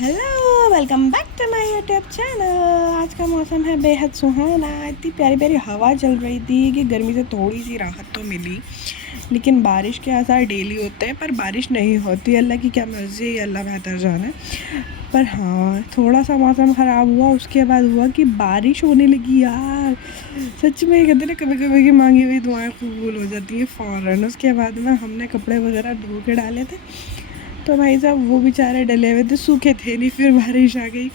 Hello, welcome back to my YouTube channel. आज का मौसम है बेहद सुहाना। इतनी प्यारी प्यारी हवा चल रही थी कि गर्मी से थोड़ी सी राहत तो मिली, लेकिन बारिश के आसार डेली होते हैं पर बारिश नहीं होती। अल्लाह की क्या मर्ज़ी, अल्लाह बेहतर जाने। पर हाँ, थोड़ा सा मौसम ख़राब हुआ, उसके बाद हुआ कि बारिश होने लगी यार। सच में कहते ना, कभी कभी की मांगी हुई दुआएं कबूल हो जाती हैं फ़ौरन। उसके बाद में हमने कपड़े वगैरह धो के डाले थे, तो भाई साहब वो बेचारे डले हुए थे, सूखे थे नहीं। फिर बारिश आ गई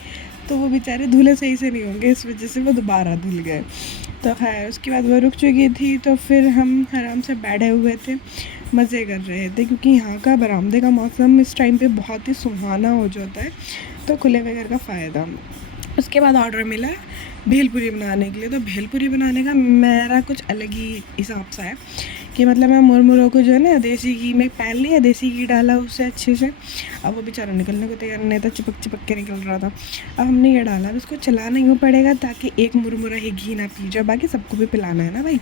तो वो बेचारे धुले सही से नहीं होंगे, इस वजह से वो दोबारा धुल गए। तो खैर उसके बाद वो रुक चुकी थी, तो फिर हम आराम से बैठे हुए थे, मज़े कर रहे थे, क्योंकि यहाँ का बरामदे का मौसम इस टाइम पे बहुत ही सुहाना हो जाता है, तो खुले वगैरह का फ़ायदा। उसके बाद ऑर्डर मिला भेलपुरी बनाने के लिए। तो भेलपुरी बनाने का मेरा कुछ अलग ही हिसाब सा है कि मतलब मैं मुरमुरों को जो है ना देसी घी में पहन लिया, देसी घी डाला उससे अच्छे से। अब वो बेचारा निकलने को तैयार नहीं था, चिपक चिपक के निकल रहा था। अब हमने ये डाला, अब इसको चलाना यूँ पड़ेगा ताकि एक मुरमुरा ही घी ना पी जाए, बाकी सबको भी पिलाना है ना भाई।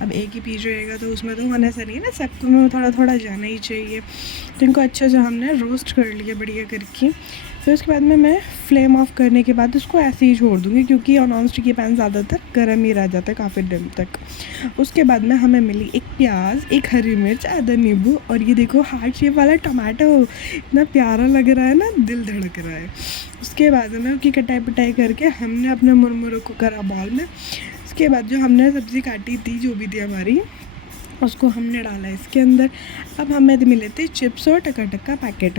अब एक ही पी जाएगा तो उसमें तो होना ऐसा नहीं है ना, सबको में थोड़ा थोड़ा जाना ही चाहिए। तो इनको अच्छे से हमने रोस्ट कर लिया बढ़िया करके। फिर उसके बाद में मैं फ्लेम ऑफ करने के बाद उसको ऐसे ही छोड़ दूँगी, क्योंकि नॉन स्टिक के पैन ज़्यादातर गर्म ही रह जाता है काफ़ी दिन तक। उसके बाद में हमें मिली एक प्याज, एक हरी मिर्च, आधा नींबू, और ये देखो हार्ट शेप वाला टमाटो। इतना प्यारा लग रहा है ना, दिल धड़क रहा है। उसके बाद में उसकी कटाई पिटाई करके हमने अपने मुरमुरों को करा बॉल में। उसके बाद जो हमने सब्ज़ी काटी थी, जो भी थी हमारी, उसको हमने डाला इसके अंदर। अब हमें मिले थे चिप्स और टकाटक का पैकेट।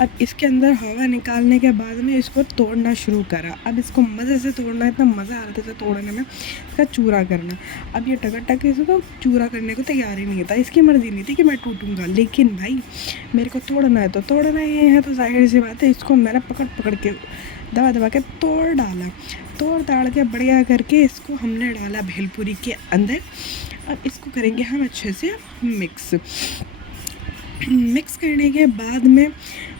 अब इसके अंदर हवा निकालने के बाद में इसको तोड़ना शुरू करा। अब इसको मज़े से तोड़ना, इतना मज़ा आ रहा था तोड़ने में, इसका चूरा करना। अब ये टकाटक इसको चूरा करने को तैयार ही नहीं था, इसकी मर्ज़ी नहीं थी कि मैं टूटूँगा, लेकिन भाई मेरे को तोड़ना है तो तोड़ना ही है। तो जाहिर सी बात है, इसको मैंने पकड़ पकड़ के दबा दबा के तोड़ डाला। तोड़ ताड़ के बढ़िया करके इसको हमने डाला भेलपुरी के अंदर। अब इसको करेंगे हम अच्छे से मिक्स करने के बाद में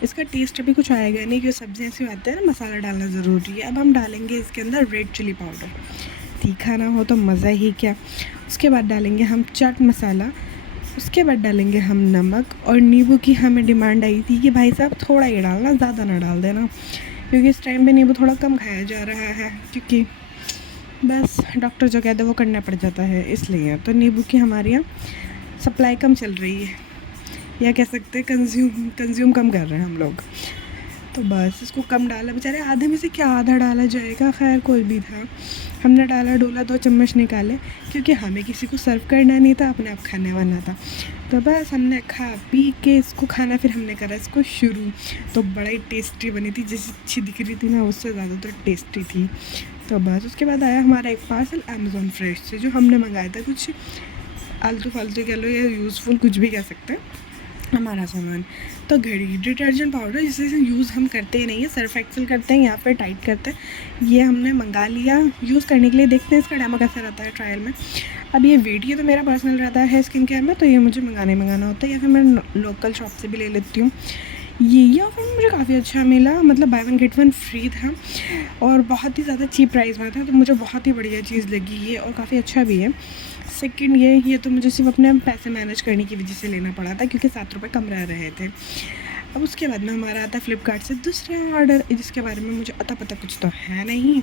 इसका टेस्ट अभी कुछ आएगा नहीं, क्योंकि सब्ज़ी ऐसी आती है ना, मसाला डालना ज़रूरी है। अब हम डालेंगे इसके अंदर रेड चिली पाउडर, तीखा ना हो तो मज़ा ही क्या। उसके बाद डालेंगे हम चाट मसाला। उसके बाद डालेंगे हम नमक, और नींबू की हमें डिमांड आई थी कि भाई साहब थोड़ा ही डालना, ज़्यादा ना डाल देना, क्योंकि इस टाइम पे नींबू थोड़ा कम खाया जा रहा है, क्योंकि बस डॉक्टर जो कहते हैं वो करना पड़ जाता है, इसलिए। तो नींबू की हमारे यहाँ सप्लाई कम चल रही है, या कह सकते हैं कंज्यूम कम कर रहे हैं हम लोग। तो बस इसको कम डाला, बेचारे आधे में से क्या आधा डाला जाएगा, खैर कोई भी था। हमने डाला डोला, 2 चम्मच निकाले, क्योंकि हमें किसी को सर्व करना नहीं था, अपने आप खाने वाला था। तो बस हमने खा पी के इसको खाना, फिर हमने करा इसको शुरू। तो बड़ा ही टेस्टी बनी थी, जैसी अच्छी दिख रही थी ना, उससे ज़्यादा तो टेस्टी थी। तो बस उसके बाद आया हमारा एक पार्सल अमेज़ॉन फ्रेश से, जो हमने मंगाया था कुछ आलतू फालतू कह लो या यूज़फुल, कुछ भी कह सकते हैं, हमारा सामान। तो घड़ी डिटर्जेंट पाउडर, जिसे यूज़ हम करते ही नहीं है, सर्फ एक्सेल करते हैं या फिर टाइट करते हैं, ये हमने मंगा लिया यूज़ करने के लिए। देखते हैं इसका डेमो कैसा रहता है ट्रायल में। अब ये वीडियो तो मेरा पर्सनल रहता है स्किन केयर में, तो ये मुझे मंगाना होता है, या फिर मैं लोकल शॉप से भी ले लेती हूँ। ये ऑफर मुझे काफ़ी अच्छा मिला, मतलब by one get one free था, और बहुत ही ज़्यादा चीप प्राइस में था, तो मुझे बहुत ही बढ़िया चीज़ लगी ये, और काफ़ी अच्छा भी है। सेकंड ये तो मुझे सिर्फ अपने पैसे मैनेज करने की वजह से लेना पड़ा था, क्योंकि 7 रुपये कम रह रहे थे। अब उसके बाद में हमारा आता है फ्लिपकार्ट से दूसरा ऑर्डर, जिसके बारे में मुझे अता पता कुछ तो है नहीं।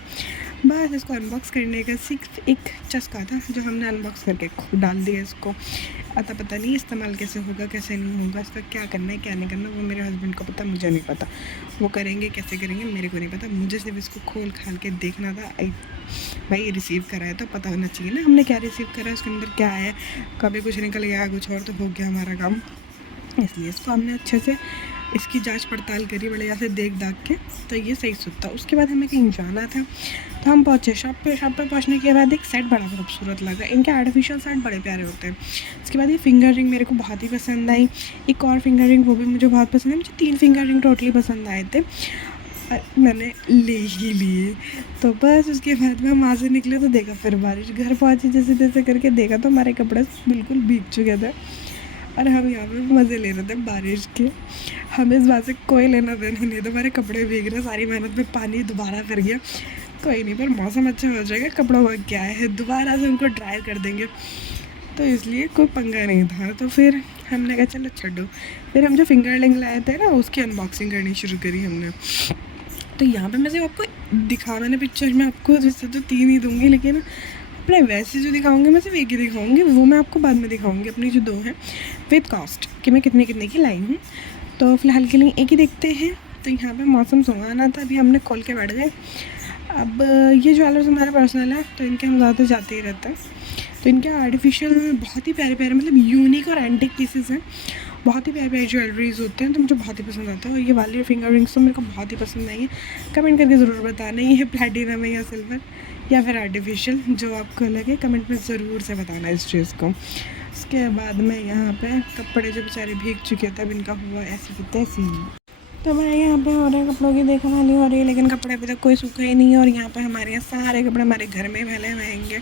बस इसको अनबॉक्स करने का सिर्फ एक चस्का था, जो हमने अनबॉक्स करके खुद डाल दिया इसको। अता पता नहीं इस्तेमाल कैसे होगा, कैसे नहीं होगा, इसका क्या करना है क्या नहीं करना, वो मेरे हस्बैंड को पता, मुझे नहीं पता। वो करेंगे कैसे करेंगे मेरे को नहीं पता, मुझे सिर्फ इसको खोल खाल के देखना था। भाई रिसीव करा है तो पता होना चाहिए ना हमने क्या रिसीव करा है, उसके अंदर क्या है। कभी कुछ निकल गया कुछ और तो हो गया हमारा काम, इसलिए इसको हमने अच्छे से इसकी जांच पड़ताल करी बढ़िया से देख दाख के, तो ये सही सुध था। उसके बाद हमें कहीं जाना था, तो हम पहुँचे शॉप पे पहुँचने के बाद एक सेट बड़ा खूबसूरत लगा, इनके आर्टिफिशियल सेट बड़े प्यारे होते हैं। उसके बाद ये फिंगर रिंग मेरे को बहुत ही पसंद आई, एक और फिंगर रिंग वो भी मुझे बहुत पसंद है। मुझे 3 फिंगर रिंग टोटली पसंद आए थे, मैंने ले ही लिए। तो बस उसके बाद में हम वहाँ से निकले तो देखा फिर बारिश, घर पहुँचे जैसे तैसे करके देखा तो हमारे कपड़े बिल्कुल भीग चुके थे, और हम यहाँ पे मज़े ले रहे थे बारिश के। हमें इस बात से कोई लेना देना नहीं था, हमारे कपड़े भीग रहे, सारी मेहनत में पानी दोबारा कर गया। कोई नहीं, पर मौसम अच्छा हो जाएगा, कपड़ों का क्या है, दोबारा से उनको ड्राई कर देंगे, तो इसलिए कोई पंगा नहीं था। तो फिर हमने कहा चलो छोड़ो, फिर हम जो फिंगर रिंग लाए थे ना, उसकी अनबॉक्सिंग करनी शुरू करी हमने। तो यहाँ पे मैं सिर्फ आपको मैंने पिक्चर में आपको जैसे तो 3 ही दूँगी, लेकिन अपने वैसे जो दिखाऊंगी मैं सिर्फ एक ही दिखाऊंगी, वो मैं आपको बाद में दिखाऊंगी अपनी जो 2 हैं विद कॉस्ट कि मैं कितने कितने की लाई हूँ। तो फ़िलहाल के लिए एक ही देखते हैं। तो यहाँ पे मौसम सुहाना था, अभी हमने खोल के बैठ गए। अब ये ज्वेलर्स हमारे पर्सनल है, तो इनके हम ज़्यादा जाते ही रहते हैं। तो इनके आर्टिफिशियल बहुत ही प्यारे प्यारे मतलब यूनिक और एंटिक पीसेस हैं, बहुत ही प्यारे प्यारे ज्वेलरीज होते हैं, तो मुझे बहुत ही पसंद आता है। और ये वाली फिंगर रिंग्स तो मेरे को बहुत ही पसंद आई है। कमेंट करके ज़रूर बताना ये प्लैटिनम है या सिल्वर या फिर आर्टिफिशियल, जो आपको लगे कमेंट में ज़रूर से बताना इस चीज़ को। उसके बाद में यहाँ पे कपड़े जो बेचारे भीग चुके थे, अब इनका हुआ ऐसी की तैसी। तो हमारे यहाँ पे हो रहे कपड़ों की देखा वाली हो रही है, लेकिन कपड़े अभी तक कोई सूखे ही नहीं है। और यहाँ पे हमारे यहाँ सारे कपड़े हमारे घर में फैले हुए हैंगे।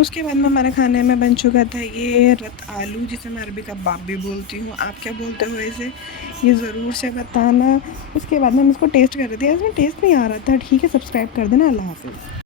उसके बाद में हमारे खाने में बन चुका था ये रत आलू, जिसे मैं अरबी कबाब भी बोलती हूँ। आप क्या बोलते हो इसे, ये ज़रूर से बताना। उसके बाद में हम इसको टेस्ट कर रहे थे, इसमें टेस्ट नहीं आ रहा था। ठीक है, सब्सक्राइब कर देना। अल्लाह हाफ़िज़।